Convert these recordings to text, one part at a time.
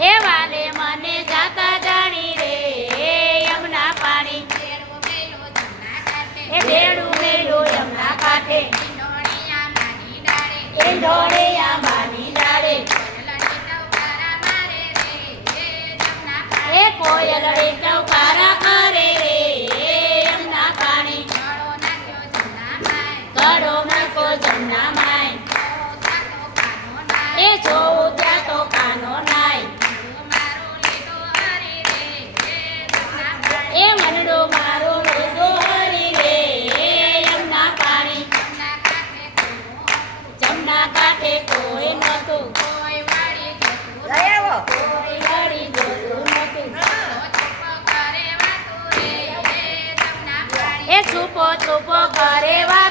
એવા ને મને જાતા જાણી રે યમના પાણી. એ બેડું મેલું યમના કાંઠે. એ રે ટવકારા પાણી. કડો નાખો જમના માય. એ જોઉં છુપો કરે વાતું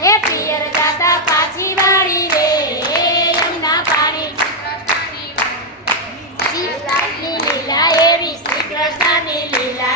એ પિયર દાતા પાછી વાળી રે. એમના પાણી. લીલા એવી શ્રી કૃષ્ણની લીલા